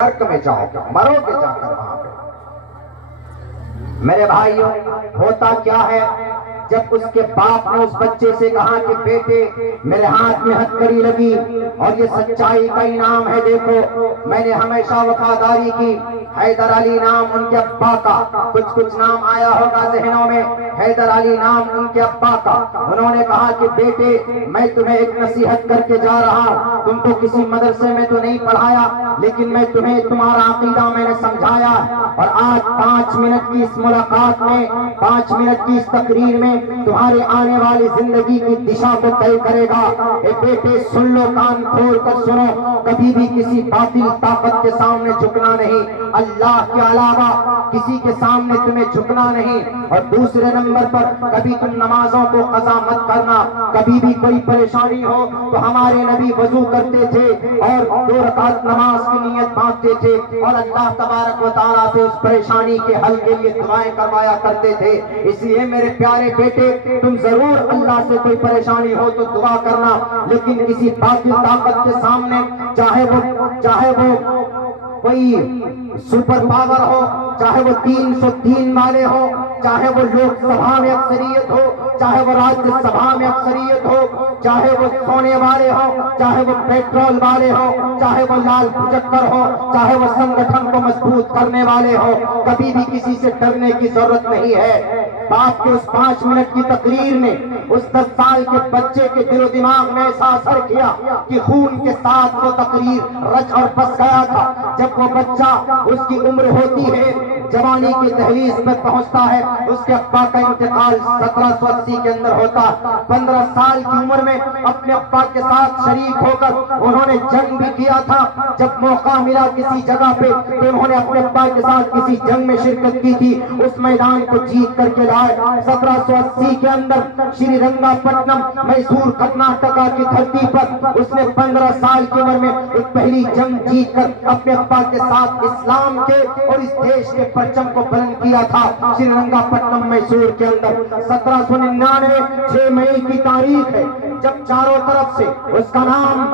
نرک میں جاؤ گے، مرو گے جا کر وہاں پہ۔ میرے بھائیوں، ہوتا کیا ہے جب اس کے باپ نے اس بچے سے کہا کہ بیٹے میرے ہاتھ میں ہتھکڑی لگی اور یہ سچائی کا انعام ہے، دیکھو میں نے ہمیشہ وفاداری کی۔ حیدر علی نام ان کے ابا کا، کچھ نام آیا ہوگا ذہنوں میں، حیدر علی نام ان کے ابا کا۔ انہوں نے کہا کہ بیٹے میں تمہیں ایک نصیحت کر کے جا رہا ہوں، تم کو کسی مدرسے میں تو نہیں پڑھایا لیکن میں تمہیں تمہارا عقیدہ میں نے سمجھایا ہے، اور آج 5 منٹ کی اس ملاقات میں، 5 منٹ کی اس تقریر میں تمہاری آنے والی زندگی کی دشا کو طے کرے گا۔ اے بیٹے سن لو، کان کھول کر سنو، کبھی بھی کسی باطل طاقت کے سامنے جھکنا نہیں، اللہ کے علاوہ کسی کے سامنے تمہیں جھکنا نہیں۔ اور دوسرے نمبر پر کبھی تم نمازوں کو قضا مت کرنا، کبھی بھی کوئی پریشانی ہو تو ہمارے نبی وضو کرتے تھے اور 2 رکعت نماز کی نیت باندھتے تھے اور اللہ تبارک و تعالیٰ سے اس پریشانی کے حل کے لیے دعائیں کروایا کرتے تھے۔ اس لیے میرے پیارے بیٹے تم ضرور اللہ سے کوئی پریشانی ہو تو دعا کرنا، لیکن کسی باطل طاقت کے سامنے، چاہے وہ کوئی سپر پاور ہو، چاہے وہ 303 والے ہو، چاہے وہ لوک سبھا میں اکثریت ہو، چاہے وہ راجیہ سبھا میں اکثریت ہو، چاہے وہ سونے والے ہو، چاہے وہ پیٹرول والے ہو، چاہے وہ لال پچکر ہو، چاہے وہ سنگٹھن کو مضبوط کرنے والے ہو، کبھی بھی کسی سے ڈرنے کی ضرورت نہیں ہے۔ باپ کے اس 5 منٹ کی تقریر نے اس 10 سال کے بچے کے دل و دماغ میں ایسا اثر کیا کہ خون کے ساتھ وہ تقریر رچ اور بس گیا تھا۔ جب وہ بچہ، اس کی عمر ہوتی ہے، جوانی کی دہلیز پر پہنچتا ہے، اس کے ابا کا انتقال 1780 کے اندر ہوتا۔ 15 سال کی عمر میں اپنے ابا کے ساتھ شریک ہو کر انہوں نے جنگ بھی کیا تھا۔ جب موقع ملا کسی جگہ پہ تو انہوں نے اپنے ابا کے ساتھ کسی جنگ میں شرکت کی تھی، اس میدان کو جیت کر کے لائے۔ 1780 کے اندر شری رنگا پٹنم، میسور کرناٹکا کی دھرتی پر اس نے 15 سال کی عمر میں ایک پہلی جنگ جیت کر اپنے ابا کے ساتھ اسلام کے اور اس دیش کے پرچم کو بلند کیا تھا۔ شری رنگا پٹنم میسور کے اندر 1799 6 مئی کی تاریخ ہے، جب چاروں طرف سے اس کا نام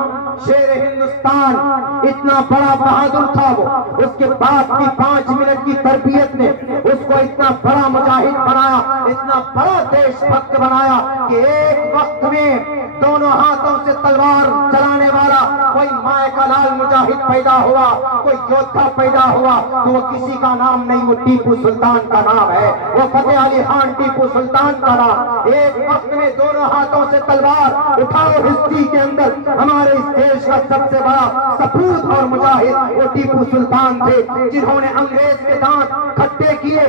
شیر ہندوستان، اتنا بڑا بہادر تھا وہ، اس کے باپ کی 5 منٹ کی تربیت نے اس کو اتنا بڑا مجاہد بنایا، اتنا بڑا دیش بھکت بنایا کہ ایک وقت میں دونوں ہاتھوں سے تلوار چلانے والا کوئی مائے کا لال مجاہد پیدا ہوا، کوئی یودھا پیدا ہوا تو وہ کسی کا نام نہیں، وہ ٹیپو سلطان کا نام ہے، وہ فتح علی خان ٹیپو سلطان کا نام۔ ایک وقت میں دونوں ہاتھوں سے تلوار اٹھاؤ، ہسٹری کے اندر ہمارے اس دیش کا سب سے بڑا سپوت اور مجاہد وہ ٹیپو سلطان تھے، جنہوں نے انگریز کے دانت کھٹے کیے،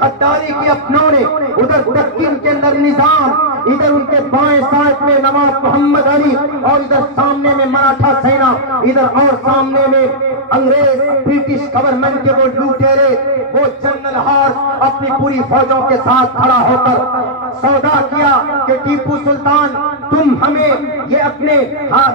غداری کی اپنوں نے، ادھر دکن کے اندر نظام، ادھر ان کے بائیں سائڈ میں نواب محمد علی، اور ادھر سامنے میں مراٹھا سینا، ادھر اور سامنے میں انگریز برٹش گورنمنٹ کے وہ لوٹیرے، وہ جنرل ہارس اپنی پوری فوجوں کے ساتھ کھڑا ہو کر سودا کیا کہ ٹیپو سلطان تم ہمیں یہ اپنے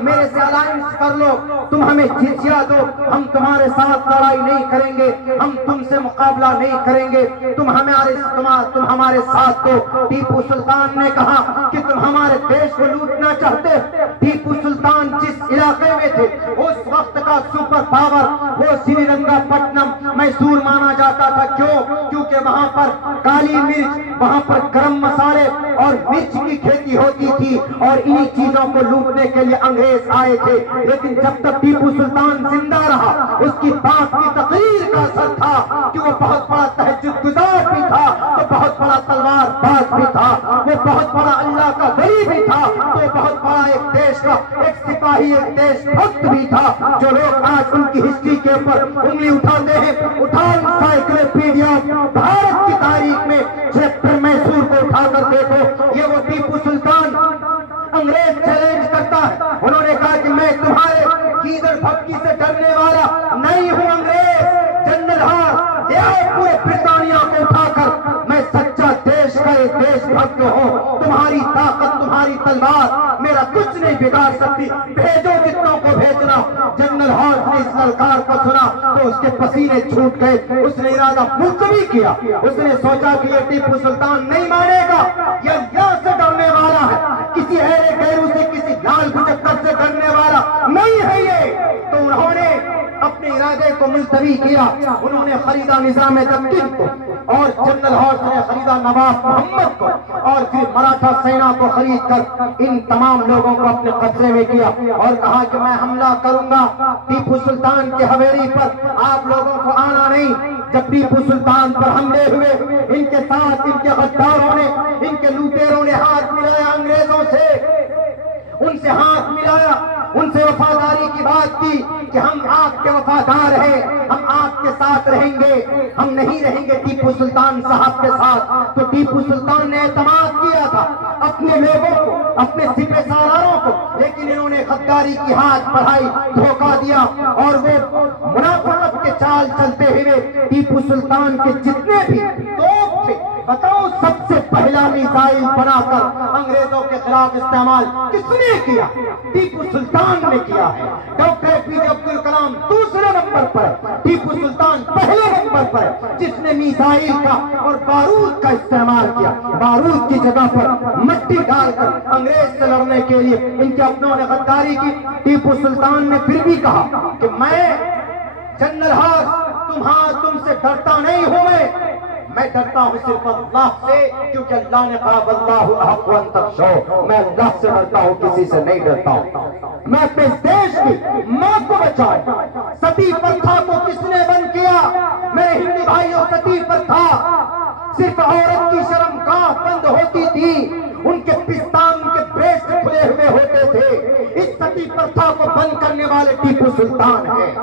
میرے سے الائنس کر لو، تم ہمیں جزیہ دو، ہم تمہارے ساتھ لڑائی نہیں کریں گے، ہم تم سے مقابلہ نہیں کریں گے، تم ہمارے ساتھ دو۔ ٹیپو سلطان نے کہا کہ تم ہمارے دیش کو لوٹنا چاہتے۔ ٹیپو سلطان جس علاقے میں تھے اس وقت کا سپر پاور وہ سری رنگا پٹنم میسور مانا جاتا تھا۔ کیونکہ وہاں پر کالی مرچ، وہاں پر گرم مسالے اور مرچ کی کھیتی ہوتی تھی، اور انہی چیزوں کو لوٹنے کے لیے انگریز آئے تھے۔ لیکن جب تک ٹیپو سلطان زندہ رہا، اس کی باپ کی تقریر کا اثر تھا کہ وہ بہت بڑا تہجد گزار بھی تھا، وہ بہت بڑا تلوار باز بھی تھا، وہ بہت بڑا اللہ کا ولی بھی تھا، وہ بہت بڑا ایک دیش کا ایک سپاہی، ایک دیش بھکت بھی تھا۔ جو لوگ آج ان کی ہسٹری کے اوپر انگلی اٹھاتے ہیں، اٹھاؤ انسائکلوپیڈیا بھارت کی تاریخ میں چیپٹر میسور کو اٹھا کر دیکھو، یہ وہ ٹیپو سلطان انگریز چیلنج کرتا ہے۔ انہوں نے کہا کہ میں تمہارے گیدڑ بھپکی سے ڈرنے والا نہیں ہوں، انگریز جنرل ہار لے آؤ پورے برطانیہ کو اٹھا کر، میں سچا دیش کا ایک دیش بھکت ہوں، تمہاری طاقت، تمہاری تلوار میرا کچھ نہیں بگاڑ سکتی، بھیجو جتنوں کو بھیجنا۔ جنرل ہار نے اس للکار کو سنا تو اس کے پسینے چھوٹ گئے، اس نے ارادہ ملتوی کیا، اس نے سوچا کہ یہ ٹیپو سلطان نہیں مانے گا، یہ اللہ سے ڈرنے والا ہے، کسی ایرے گیرو سے، کسی لال بچکر سے ڈرنے والا نہیں ہے یہ۔ تو انہوں نے اپنے ارادے کو ملتوی کیا، انہوں نے خریدا نظام تمکین کو، اور جنرل ہارس نے خریدا نواب محمد کو، اور پھر مراٹھا سینا کو خرید کر ان تمام لوگوں کو اپنے قبضے میں کیا اور کہا کہ میں حملہ کروں گا ٹیپو سلطان کی حویلی پر، آپ لوگوں کو آنا نہیں۔ جب ٹیپو سلطان پر حملے ہوئے، ان کے ساتھ ان کے غداروں نے، ان کے لوٹیروں نے ہاتھ ملایا انگریزوں سے، ان سے ہاتھ ملایا، ان سے وفاداری کی بات کی کہ ہم آپ کے وفادار ہیں، ہم آپ کے ساتھ رہیں گے، ہم نہیں رہیں گے ٹیپو سلطان صاحب کے ساتھ۔ تو ٹیپو سلطان نے اعتماد کیا تھا اپنے لوگوں کو، اپنے سپہ سالاروں کو، لیکن انہوں نے غداری کی ہاتھ بڑھائی، دھوکہ دیا، اور وہ منافقت کے چال چلتے ہوئے ٹیپو سلطان کے جتنے بھی توپ تھے، بتاؤ سب سے پہلا میزائل بنا کر انگریزوں کے خلاف استعمال کس نے کیا؟ ٹیپو سلطان نے کیا ہے۔ ڈاکٹر اے پی جے عبد الکلام دوسرے نمبر پر ہے، ٹیپو سلطان پہلے نمبر پر ہے، جس نے میزائل کا اور بارود کا استعمال کیا، بارود کی جگہ پر مٹی ڈال کر انگریز سے لڑنے کے لیے ان کے اپنوں نے غداری کی۔ ٹیپو سلطان نے پھر بھی کہا کہ میں جنرل ہارس تم سے ڈرتا نہیں ہوں، میں ڈرتا ہوں صرف اللہ سے، کیونکہ اللہ نے کہا واللہ احق ان تخشوا، میں اللہ سے ڈرتا ہوں، کسی سے نہیں ڈرتا ہوں۔ میں اپنے دیش کی ماں کو بچایا۔ ستی پرتھا کو کس نے بند کیا؟ میرے ہندو بھائیوں، ستی پرتھا صرف عورت کی شرم گاہ بند ہوتی تھی، ان کے پستان، ان کے بریسٹ کھلے ہوئے ہوتے تھے۔ اس ستی پرتھا کو بند کرنے والے ٹیپو سلطان ہیں۔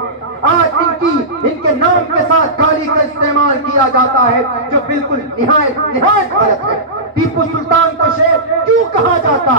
آج ان کے نام کے ساتھ گالی کا استعمال کیا جاتا ہے، جو بالکل نہایت غلط ہے۔ ٹیپو سلطان کو شیر کیوں کہا جاتا؟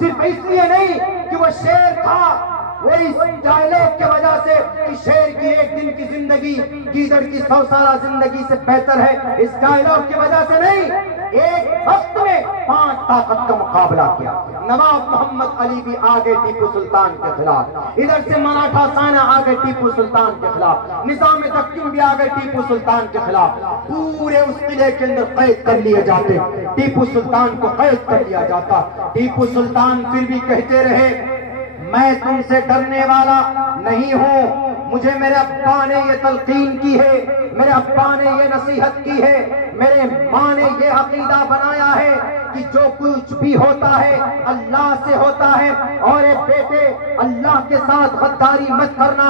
صرف اس لیے نہیں کہ وہ شیر تھا، وہ اس ڈائلاگ کی وجہ سے کہ شیر کی ایک دن کی زندگی گیدڑ کی 100 سالہ زندگی سے بہتر ہے، اس ڈائلاگ کی وجہ سے نہیں، ایک وقت میں 5 طاقت کا مقابلہ کیا۔ نواب محمد علی بھی آگے ٹیپو سلطان کے خلاف، ادھر سے مراٹھا سینا آگے ٹیپو سلطان کے خلاف، نظام تمکین بھی آگے ٹیپو سلطان کے خلاف۔ پورے اس قلعے کے اندر قید کر لیے جاتے، ٹیپو سلطان کو قید کر لیا جاتا۔ ٹیپو سلطان پھر بھی کہتے رہے میں تم سے ڈرنے والا نہیں ہوں، مجھے میرے ابا نے یہ تلقین کی ہے، میرے ابا نے یہ نصیحت کی ہے، میرے ماں نے یہ عقیدہ بنایا ہے کہ جو کچھ بھی ہوتا ہے اللہ سے ہوتا ہے، اور اے بیٹے اللہ کے ساتھ غداری مت کرنا،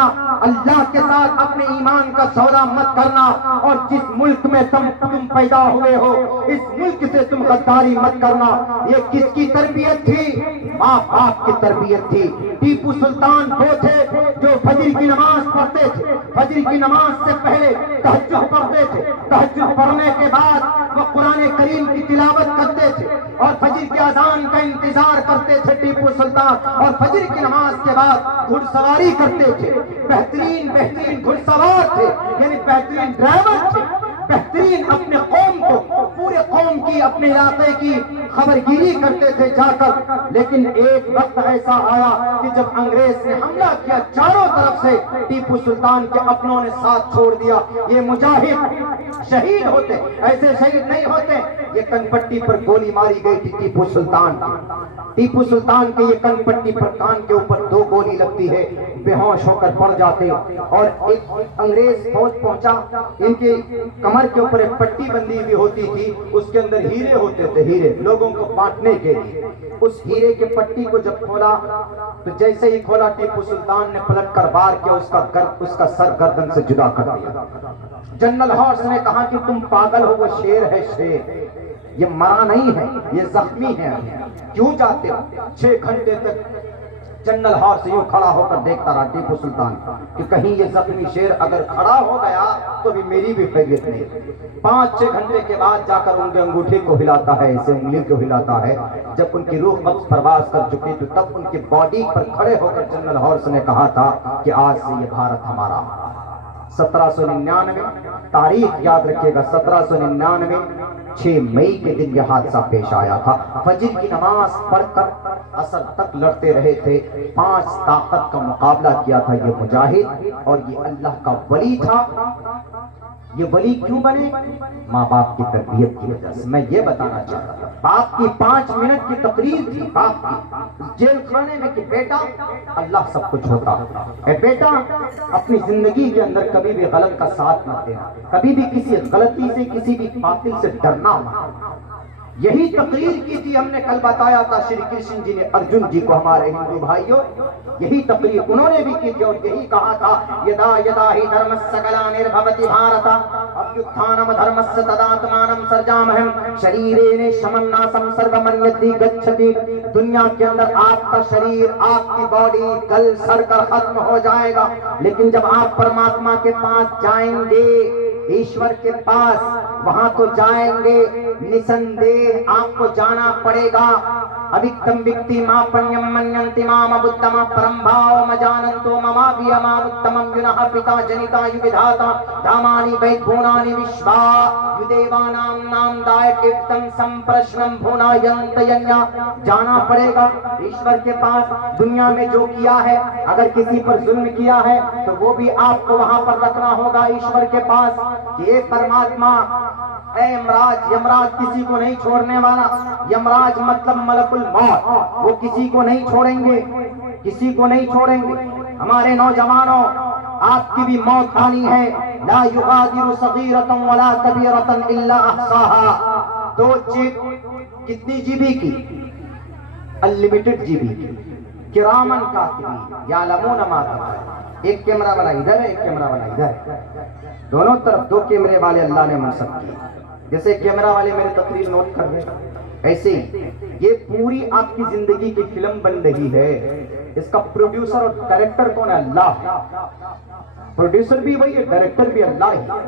اللہ کے ساتھ اپنے ایمان کا سودا مت کرنا، اور جس ملک میں تم پیدا ہوئے ہو اس ملک سے تم غداری مت کرنا۔ یہ کس کی تربیت تھی؟ ماں باپ کی تربیت تھی۔ ٹیپو سلطان وہ تھے جو فجر کی نماز پڑھتے تھے، فجر کی نماز سے پہلے تہجد پڑھتے تھے، تہجد پڑھنے کے بعد وہ قرآن کریم کی تلاوت کرتے تھے، اور فجر کی اذان کا انتظار کرتے تھے ٹیپو سلطان، اور فجر کی نماز کے بعد گھڑ سواری کرتے تھے۔ بہترین گھڑ سوار تھے، یعنی بہترین ڈرائیور تھے، بہترین اپنے قوم کو، پورے قوم کی، اپنے علاقے کی خبر گیری کرتے تھے جا کر۔ لیکن ایک وقت ایسا آیا کہ جب انگریز نے حملہ کیا چاروں طرف سے، ٹیپو سلطان کے اپنوں نے ساتھ چھوڑ دیا۔ یہ مجاہد شہید ہوتے، ایسے شہید نہیں ہوتے۔ یہ کن پٹی پر گولی ماری گئی تھی ٹیپو سلطان کی، ٹیپو سلطان کے یہ کن پٹی پر کان کے اوپر 2 گولی لگتی ہے، بے ہوش ہو کر پڑ جاتے، اور ایک انگریز فوج پہنچا، ان کے کمر کے اوپر ایک پٹی بندھی ہوئی ہوتی تھی، اس کے اندر ہیرے ہوتے تھے، ہیرے لوگوں کو بانٹنے کے لیے۔ اس ہیرے کے پٹی کو جب کھولا تو جیسے ہی کھولا ٹیپو سلطان نے پلٹ کر وار کیا، اس کا سر گردن سے جدا کر دیا۔ جنرل ہارس نے کہا کہ تم پاگل ہو، وہ شیر ہے، شیر یہ مرا نہیں ہے، یہ زخمی ہے، کیوں جاتے ہو؟ 6 گھنٹے تک جنرل ہارس یوں کھڑا ہو کر دیکھتا رہا ٹیپو سلطان کہ کہیں یہ زخمی شیر اگر کھڑا ہو گیا تو بھی میری بھی خیریت نہیں۔ 5-6 گھنٹے کے بعد جا کر ان کے انگوٹھے کو ہلاتا ہے، اسے انگلی کو ہلاتا ہے۔ جب ان کی روح قبض پرواز کر چکی تو تب ان کی باڈی پر کھڑے ہو کر جنرل ہارس نے کہا تھا کہ آج سے یہ بھارت ہمارا۔ 1799 تاریخ یاد رکھیے گا، 1799 6 مئی کے دن یہ حادثہ پیش آیا تھا۔ فجر کی نماز پڑھ کر عصر تک لڑتے رہے تھے، 5 طاقت کا مقابلہ کیا تھا یہ مجاہد، اور یہ اللہ کا ولی تھا۔ یہ ولی کیوں بنے؟ ماں باپ کی تربیت کی وجہ سے. میں یہ بتانا چاہتا تھا، باپ کی 5 منٹ کی تقریر تھی باپ کی جیل خانے میں کہ بیٹا اللہ سب کچھ ہوتا، اے بیٹا اپنی زندگی کے اندر کبھی بھی غلط کا ساتھ نہ دینا، کبھی بھی کسی غلطی سے کسی بھی باطل سے ڈرنا مت. یہی تقریر کی تھی، ہم نے کل بتایا تھا شری کرشن جی نے ارجن جی کو، ہمارے ہندو بھائیوں یہی تقریر انہوں نے بھی کی تھی اور یہی کہا تھا یدا یدا ہی دھرمسیا گلانربھوتی بھارت ابھیتھانم دھرمسیا تداتمانم سرجامہم شریرین شمناسم سرومنیتی گچھتی. دنیا کے اندر آپ کا شریر، آپ کی باڈی گل سڑ کر ختم ہو جائے گا، لیکن جب آپ پرماتما کے پاس جائیں گے، ایشور کے پاس، وہاں تو جائیں گے نسندیہ آپ کو جانا پڑے گا. ابھکتم وکتی ما پنیم منینتی مام بدھما پرم بھاو مجاننتو مماویمامتمم ینہ پتا جنتا یودھاتا دھامانی ویدھونانی وشوا یدیوانام نام دائکتم سمپرشنم بھونا ینتینیا. جانا پڑے گا ایشور کے پاس. دنیا میں جو کیا ہے، اگر کسی پر ظلم کیا ہے تو وہ بھی آپ کو وہاں پر رکھنا ہوگا ایشور کے پاس کہ اے پرماتما، اے یمراج. یمراج کسی کو نہیں چھوڑنے والا. یمراج مطلب ملک الموت، وہ کسی کو نہیں چھوڑیں گے، کسی کو نہیں چھوڑیں گے. ہمارے نوجوانوں، آپ کی بھی موت آنی ہے. لا یغادر صغیرۃ ولا کبیرۃ الا احصاها. 2 چیپ کتنی جی بی کی؟ انلمیٹڈ جی بی کی. کرامن کاتبین یعلمون ما تفعلون. ایک کیمرہ والا ادھر ہے، ایک کیمرہ والا ادھر ہے، دونوں طرف 2 کیمرے والے اللہ نے منصب کیے. جیسے کیمرہ والے میرے تقریر نوٹ کر رہے ہیں، ایسے ہی یہ پوری آپ کی زندگی کی فلم بن رہی ہے. اس کا پروڈیوسر اور ڈائریکٹر کون ہے؟ اللہ. پروڈیوسر بھی وہی ہے، ڈائریکٹر بھی اللہ ہی.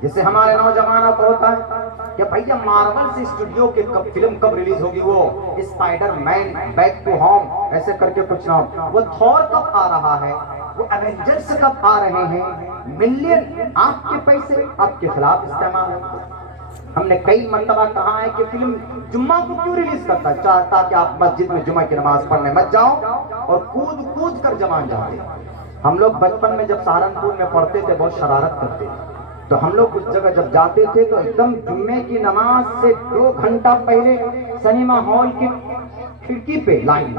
جیسے ہمارے نوجوانوں کو ہوتا ہے کہ بھیا مارول سے اسٹوڈیو کے فلم کب ریلیز ہوگی، وہ Spider Man back to home ایسے کر کے کچھ نہ، وہ تھور کب آ رہا ہے، وہ ایونجرز کب آ رہے ہیں. ملین آپ کے پیسے آپ کے خلاف استعمال ہوتے. ہم نے کئی مرتبہ کہا ہے کہ فلم جمعہ کو کیوں ریلیز کرتا ہے؟ چاہتا کہ آپ مسجد میں جمعہ کی نماز پڑھنے مت جاؤ اور کود کود کر جوان جاتے. ہم لوگ بچپن میں جب سہارنپور میں پڑھتے تھے بہت شرارت کرتے تھے، تو ہم لوگ اس جگہ جب جاتے تھے تو ایک دم جمعے کی نماز سے 2 گھنٹہ پہلے سنیما ہال کی کھڑکی پہ لائن،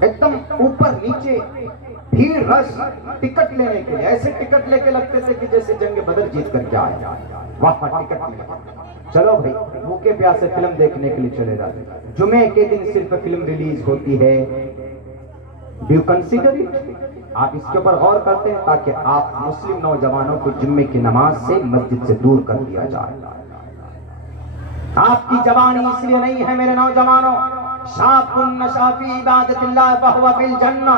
ایک دم اوپر نیچے بھیڑ رش ٹکٹ لینے کے لیے. ایسے ٹکٹ لے کے لگتے تھے کہ جیسے جنگ بدر جیت کر کے آئے. واہ ٹکٹ لیا، چلو بھائی بھوکے پیاسے فلم دیکھنے کے لیے چلے جاتے. جمعے کے دن صرف فلم ریلیز ہوتی ہے. Do you consider it? آپ اس کے اوپر غور کرتے ہیں تاکہ آپ مسلم نوجوانوں کو جمعے کی نماز سے مسجد سے دور کر دیا جائے. آپ کی جوانی اس لیے نہیں ہے میرے نوجوانوں. شاب نشا فی عبادت اللہ فہو فی الجنہ.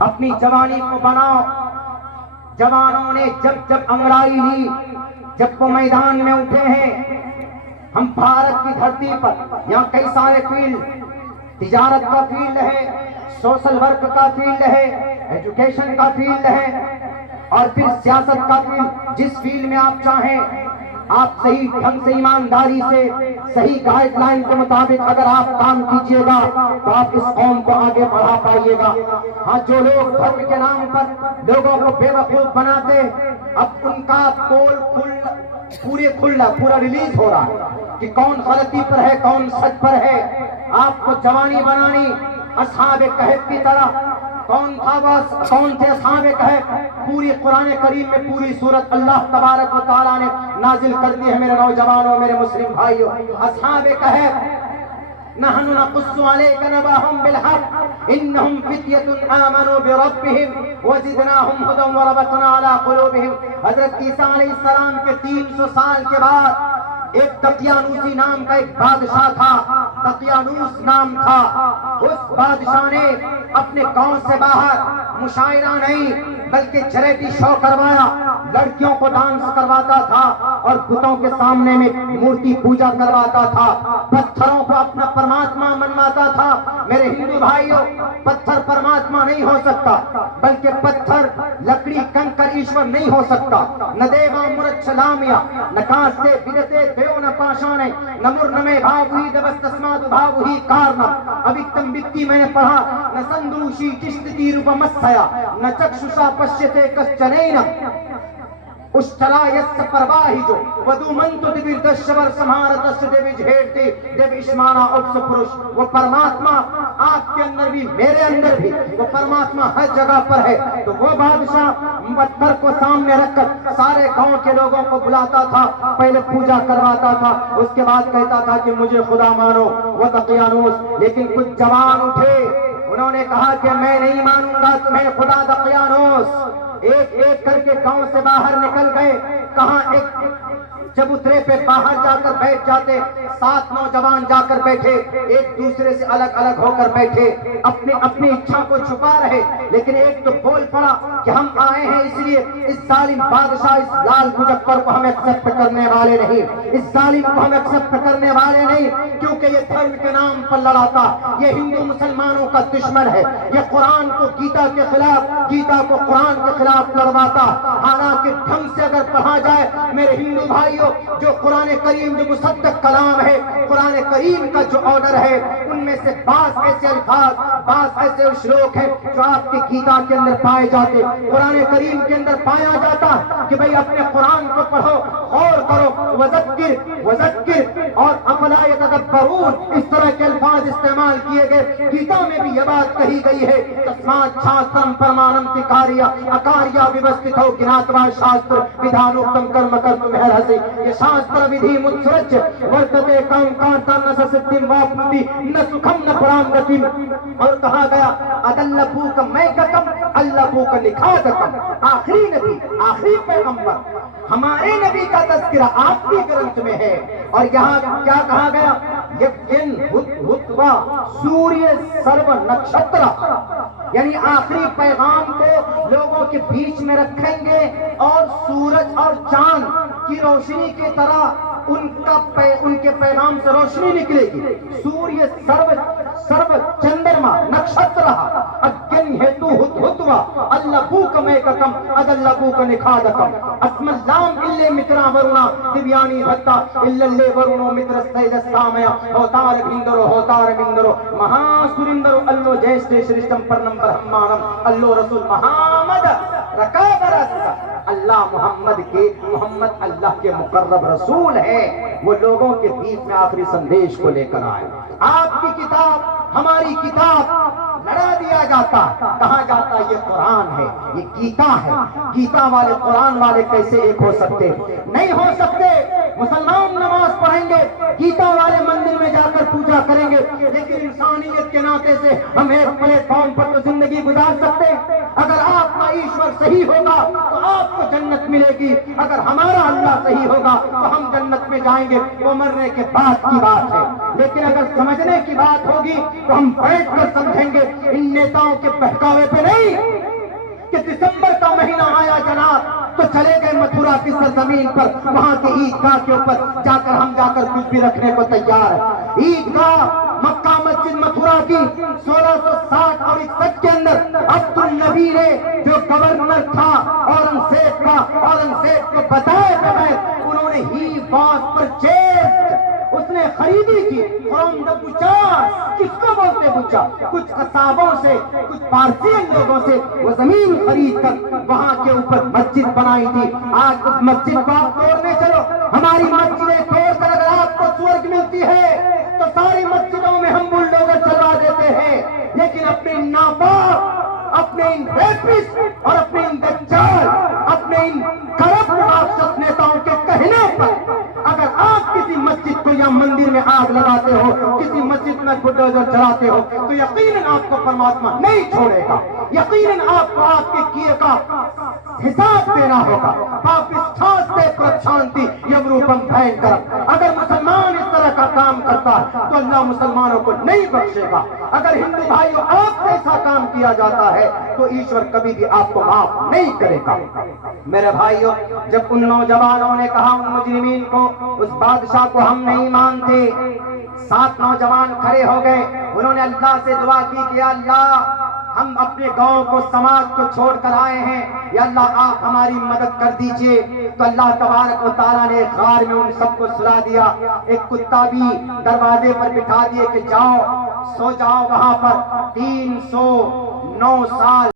اپنی جوانی کو بناؤ. جوانوں نے جب جب انگڑائی لی، جب وہ میدان میں اٹھے ہیں، ہم بھارت کی دھرتی پر یہاں کئی سارے فیلڈ، تجارت کا فیلڈ ہے، سوشل ورک کا فیلڈ ہے، ایجوکیشن کا فیلڈ ہے، اور پھر سیاست کا فیلڈ. جس فیلڈ میں آپ چاہیں آپ صحیح ڈھنگ سے ایمانداری سے صحیح گائیڈ لائن کے مطابق اگر آپ کام کیجئے گا تو آپ اس قوم کو آگے بڑھا پائیے گا. ہاں جو لوگ دھرم کے نام پر لوگوں کو بے وقوف بناتے، اب ان کا پول پورا ریلیز ہو رہا ہے کہ کون غلطی پر ہے کون سچ پر ہے. آپ کو جوانی بنانی اصحاب کہف کی طرح. کون تھے اصحاب کہف؟ پوری قرآن کریم میں پوری سورت اللہ تبارک و تعالیٰ نے نازل کر دی ہے میرے نوجوانوں، میرے مسلم بھائیوں. اصحاب کہف نحن نقص علیک نبأهم بالحق انہم فتیۃ آمنوا بربہم وزدناہم ھدی وربطنا علی قلوبہم. حضرت عیسیٰ علیہ السلام کے 300 سال کے بعد ایک دقیانوسی نام کا ایک بادشاہ تھا. دقیانوس نام تھا. اس بادشاہ نے اپنے گاؤں سے باہر مشاعرہ نہیں بلکہ چریٹی شو کروایا. لڑکیوں کو ڈانس کرواتا تھا اور بتوں کے سامنے میں مورتی پوجا کرواتا تھا. پتھروں کو اپنا پرماتما منواتا تھا. میرے ہندو بھائیوں، پتھر پرماتما نہیں ہو سکتا، بلکہ پتھر لکڑی کنکر ایشور نہیں ہو سکتا. نہ دیوا مرچلامیا نہ کاستے بدتے دیو نہ پاشانے نہ مرنمے بھاوہی دبستسماد بھاوہی کارنم. ابھی تم بکتی میں نے پڑھا نہ سندروشی کشت تیروپمسیا نہ چکششا پشیتے کشچنین. اشتلا یس پرواہی جو ودو منتو دبیر دشور سمہارا دست دیوی جھیڑتی دیوی اشمانا اکس پروش. وہ پرماتما آپ کے اندر بھی میرے اندر بھی وہ پرماتما ہر جگہ پر ہے. تو وہ بادشاہ پتھر کو سامنے رکھ کر سارے گاؤں کے لوگوں کو بلاتا تھا, پہلے پوجا کرواتا تھا, اس کے بعد کہتا تھا کہ مجھے خدا مانو وہ دقیانوس. لیکن کچھ جوان اٹھے, انہوں نے کہا کہ میں نہیں مانوں گا تمہیں خدا دقیانوس. ایک ایک کر کے گاؤں سے باہر نکل گئے. کہاں ایک چبوترے پہ باہر جا کر بیٹھ جاتے, 7 نوجوان جا کر بیٹھے, ایک دوسرے سے الگ الگ ہو کر بیٹھے, اپنی اچھا کو چھپا رہے. لیکن ایک تو بول پڑا کہ ہم آئے ہیں اس لیے اس ظالم بادشاہ اس لال مظفر کو ہم ایکسپٹ کرنے والے نہیں, اس ظالم کو ہم ایکسپٹ کرنے والے نہیں, کیونکہ یہ دھرم کے نام پر لڑاتا, یہ ہندو مسلمانوں کا دشمن ہے, یہ قرآن کو گیتا کے خلاف, گیتا کو قرآن کے خلاف لڑواتا. حالانکہ ڈھنگ سے اگر پڑھا جائے میرے ہندو بھائیوں, جو قرآن کریم جو مصدق کلام ہے, قرآن کریم کا جو آرڈر ہے, ان میں سے بعض ایسے الفاظ, بعض ایسے شلوک ہیں جو آپ کی گیتا کے اندر پائے جاتے, قرآن کریم کے اندر پایا جاتا کہ بھئی اپنے قرآن کو پڑھو, غور کرو, وذکر اور افلا یتدبرون, اس طرح کے الفاظ استعمال کیے گئے. گیتا میں بھی یہ بات کہی گئی ہے, تسمات شاسترم پرمانم تکاریا اکاریا ویوستھتو گناتوا شاستر ودھانوکتم کرم کرتم ہرہسی. یہ شاستر ودھی متسرج ورتتے کام کارتا نہ سسدھیم واپنتی نہ سکھم نہ پرامگتیم. اور کہا گیا ادلبوک میککم اللبوک نکھادکم. آخری نبی, آخری پیغمبر, ہمارے نبی کا تذکرہ آپ کی گرنتھ میں ہے. اور یہاں کیا کہا گیا, یکن ہتوا سوریہ سرو نکشترا, یعنی آخری پیغام کو لوگوں کے بیچ میں رکھیں گے اور سورج اور چاند کی روشنی کی طرح ان کے پیغام سے روشنی نکلے گی. سوریہ سرو چندرما نکشترا اگن ہیتو ہتوا اللبوک میککم ادلبوک نکھادکم. اسم اللام اللے مترا ورونا دیویانی بھتا اللے ورونو متر سیدستامیا ہوتار بھندرو مہا سرندرو اللو جیسٹے شرشتم پرنم برہمانم اللو رسول محمد رکابرس. اللہ محمد اللہ کے مقرب رسول ہے, وہ لوگوں کے بیچ میں آخری سندیش کو لے کر آئے. آپ کی کتاب, ہماری کتاب لڑا دیا جاتا, کہا جاتا یہ قرآن ہے, یہ گیتا ہے. گیتا والے قرآن والے کیسے ایک ہو سکتے؟ نہیں ہو سکتے. مسلمان نماز پڑھیں گے, گیتا والے مندر میں جا کر پوجا کریں گے, لیکن انسانیت کے ناطے سے ہم ایک پلیٹ فارم پر تو زندگی گزار سکتے. اگر آپ کا ایشور صحیح ہوگا تو آپ کو جنت ملے گی, اگر ہمارا اللہ صحیح ہوگا تو ہم جنت میں جائیں گے. وہ مرنے کے بعد کی بات ہے, لیکن اگر سمجھنے کی بات ہوگی تو ہم بیٹھ کر سمجھیں گے. ان نیتاؤں کے بہکاوے پہ نہیں کہ دسمبر کا مہینہ آیا جناب تو چلے گئے متھرا کی سرزمین پر, وہاں کے عیدگاہ کے اوپر جا کر کچھ بھی رکھنے کو تیار ہے. عیدگاہ مکہ مسجد متھرا کی 1660 اور 61 کے اندر عبد النبی نے جو گورنر تھا اورنگزیب کو بتائے بغیر انہوں نے ہی واز پرچیزڈ, اس نے خریدی کی فرام دا بچار. کس کو بولتے بچا؟ کچھ قصابوں سے, کچھ پارسین لوگوں سے وہ زمین خرید کر وہاں کے اوپر مسجد بنائی تھی. آج اس مسجد کو آپ توڑنے چلو, ہماری مسجدیں توڑ کر اگر آپ کو سورگ ملتی ہے تو ساری مسجدوں میں ہم بلڈوزر چلوا دیتے ہیں. لیکن اپنے ناپاک, اپنے ان ریپسٹ اور اپنے ان دجال, اپنے ان کرپٹ راکشس نیتاؤں کے کہنے پر اگر آپ کسی مسجد کو یا مندر میں آگ لگاتے ہو, کسی مسجد میں بلڈوزر چلاتے ہو, تو یقیناً آپ کو پرماتما نہیں چھوڑے گا. یقیناً آپ کو آپ کے کیے کا حساب دینا ہوگا. پاپستھاستے پرچھانتی یمروپم بھینکرم. اگر مسلمان اس طرح کا کام کرتا ہے تو اللہ مسلمانوں کو نہیں بخشے گا. اگر ہندو بھائیوں آپ سے ایسا کام کیا جاتا ہے تو ایشور کبھی بھی آپ کو معاف نہیں کرے گا. میرے بھائیوں, جب ان نوجوانوں نے کہا, ان مجرمین کو, اس بادشاہ کو ہم نہیں مانتے, 7 نوجوان کھڑے ہو گئے. انہوں نے اللہ سے دعا کی کہ اللہ ہم اپنے گاؤں کو, سماج کو چھوڑ کر آئے ہیں, یا اللہ آپ ہماری مدد کر دیجئے. تو اللہ تبارک و تعالیٰ نے غار میں ان سب کو سلا دیا. ایک کتا بھی دروازے پر بٹھا دیے کہ جاؤ, سو جاؤ وہاں پر. 309 سال